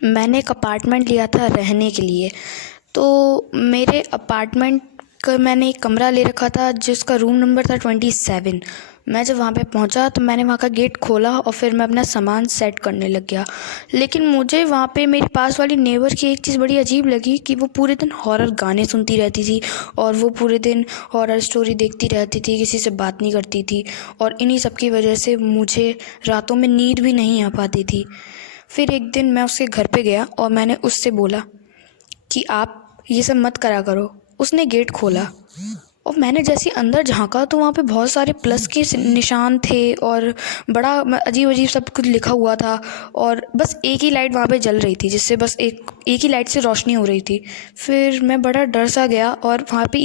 मैंने एक अपार्टमेंट लिया था रहने के लिए। तो मेरे अपार्टमेंट का मैंने एक कमरा ले रखा था जिसका रूम नंबर था 27। मैं जब वहाँ पे पहुँचा तो मैंने वहाँ का गेट खोला और फिर मैं अपना सामान सेट करने लग गया। लेकिन मुझे वहाँ पे मेरे पास वाली नेबर की एक चीज़ बड़ी अजीब लगी कि वो पूरे दिन हॉरर गाने सुनती रहती थी और वो पूरे दिन हॉरर स्टोरी देखती रहती थी, किसी से बात नहीं करती थी। और इन्हीं सब की वजह से मुझे रातों में नींद भी नहीं आ पाती थी। फिर एक दिन मैं उसके घर पे गया और मैंने उससे बोला कि आप ये सब मत करा करो। उसने गेट खोला और मैंने जैसे अंदर झांका तो वहाँ पे बहुत सारे प्लस के निशान थे और बड़ा अजीब अजीब सब कुछ लिखा हुआ था। और बस एक ही लाइट वहाँ पे जल रही थी जिससे बस एक ही लाइट से रोशनी हो रही थी। फिर मैं बड़ा डर सा गया और वहाँ पे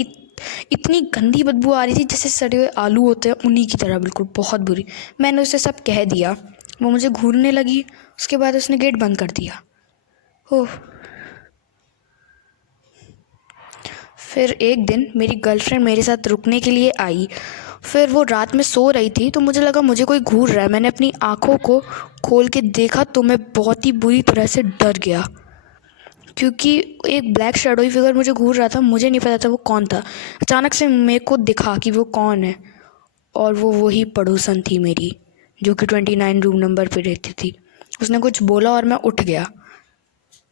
इतनी गंदी बदबू आ रही थी जैसे सड़े हुए आलू होते हैं उन्हीं की तरह, बिल्कुल बहुत बुरी। मैंने उसे सब कह दिया, वो मुझे घूरने लगी। उसके बाद उसने गेट बंद कर दिया। ओह। फिर एक दिन मेरी गर्लफ्रेंड मेरे साथ रुकने के लिए आई। फिर वो रात में सो रही थी तो मुझे लगा मुझे कोई घूर रहा है। मैंने अपनी आँखों को खोल के देखा तो मैं बहुत ही बुरी तरह से डर गया, क्योंकि एक ब्लैक शैडोई फिगर मुझे घूर रहा था। मुझे नहीं पता था वो कौन था। अचानक से मेरे को दिखा कि वो कौन है, और वो वही पड़ोसन थी मेरी जो कि 29 रूम नंबर पे रहती थी। उसने कुछ बोला और मैं उठ गया।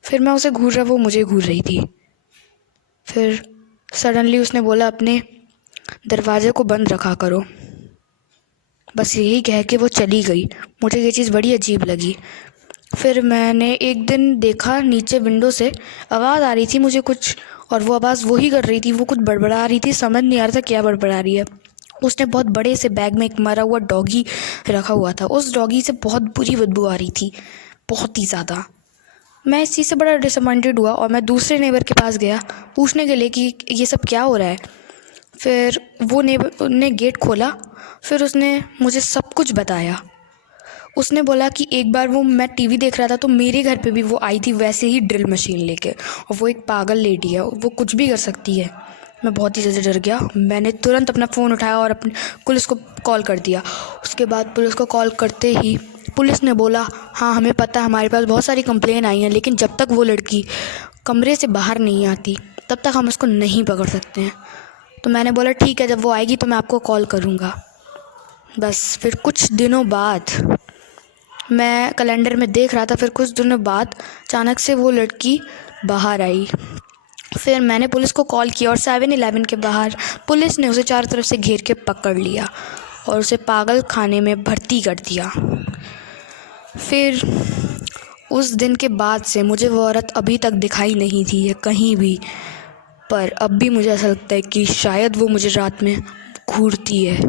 फिर मैं उसे घूर रहा, वो मुझे घूर रही थी। फिर सडनली उसने बोला अपने दरवाजे को बंद रखा करो। बस यही कह के वो चली गई। मुझे ये चीज़ बड़ी अजीब लगी। फिर मैंने एक दिन देखा नीचे विंडो से आवाज़ आ रही थी मुझे कुछ, और वो आवाज़ वही कर रही थी, वो कुछ बड़बड़ा रही थी। समझ नहीं आ रहा था क्या बड़बड़ा रही है। उसने बहुत बड़े से बैग में एक मरा हुआ डॉगी रखा हुआ था। उस डॉगी से बहुत बुरी बदबू आ रही थी, बहुत ही ज़्यादा। मैं इस चीज़ से बड़ा डिसअपॉइंटेड हुआ और मैं दूसरे नेबर के पास गया पूछने के लिए कि ये सब क्या हो रहा है। फिर वो नेबर ने गेट खोला। फिर उसने मुझे सब कुछ बताया। उसने बोला कि एक बार वो मैं टीवी देख रहा था तो मेरे घर पे भी वो आई थी वैसे ही ड्रिल मशीन लेके, और वो एक पागल लेडी है, वो कुछ भी कर सकती है। मैं बहुत ही ज़्यादा डर गया। मैंने तुरंत अपना फ़ोन उठाया और अपने पुलिस को कॉल कर दिया। उसके बाद पुलिस को कॉल करते ही पुलिस ने बोला, हाँ हमें पता है, हमारे पास बहुत सारी कंप्लेन आई हैं, लेकिन जब तक वो लड़की कमरे से बाहर नहीं आती तब तक हम उसको नहीं पकड़ सकते हैं। तो मैंने बोला ठीक है, जब वो आएगी तो मैं आपको कॉल करूँगा। बस फिर कुछ दिनों बाद मैं कैलेंडर में देख रहा था, फिर कुछ दिनों बाद अचानक से वो लड़की बाहर आई। फिर मैंने पुलिस को कॉल किया और 7-Eleven के बाहर पुलिस ने उसे चारों तरफ से घेर के पकड़ लिया और उसे पागल खाने में भर्ती कर दिया। फिर उस दिन के बाद से मुझे वो औरत अभी तक दिखाई नहीं दी है कहीं भी। पर अब भी मुझे ऐसा लगता है कि शायद वो मुझे रात में घूरती है।